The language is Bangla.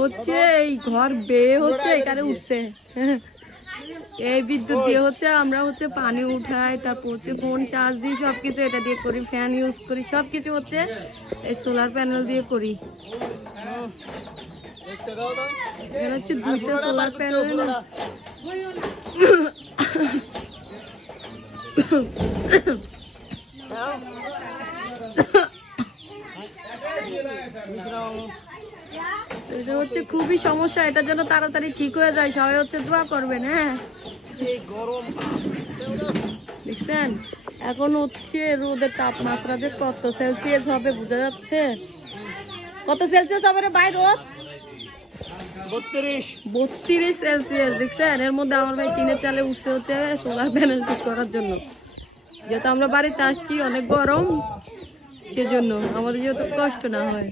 হচ্ছে এই ঘর বেয়ে হচ্ছে এখানে উঠছে এই বিদ্যুৎ দিয়ে হচ্ছে আমরা হচ্ছে পানি উঠাই, তারপর হচ্ছে ফোন চার্জ দিই, সবকিছু এটা দিয়ে করি, ফ্যান ইউজ করি, সবকিছু হচ্ছে এই সোলার প্যানেল দিয়ে করি। এটা হচ্ছে দুটো সোলার প্যানেল। এটা হচ্ছে খুবই সমস্যা, এটা যেন তাড়াতাড়ি ঠিক হয়ে যায়, সবাই হচ্ছে দোয়া করবেন। হ্যাঁ দেখছেন এখন হচ্ছে রোদের তাপমাত্রা যে কত সেলসিয়াস হবে বোঝা যাচ্ছে। কত সেলসিয়াস হবে রে ভাই রোদ? 32 সেলসিয়াস। দেখছেন এর মধ্যে আমার ভাই টিনের চালে উঠছে হচ্ছে সোলার প্যানেল ঠিক করার জন্য, যেহেতু আমরা বাড়িতে আসছি অনেক গরম, সেজন্য আমাদের যেহেতু কষ্ট না হয়।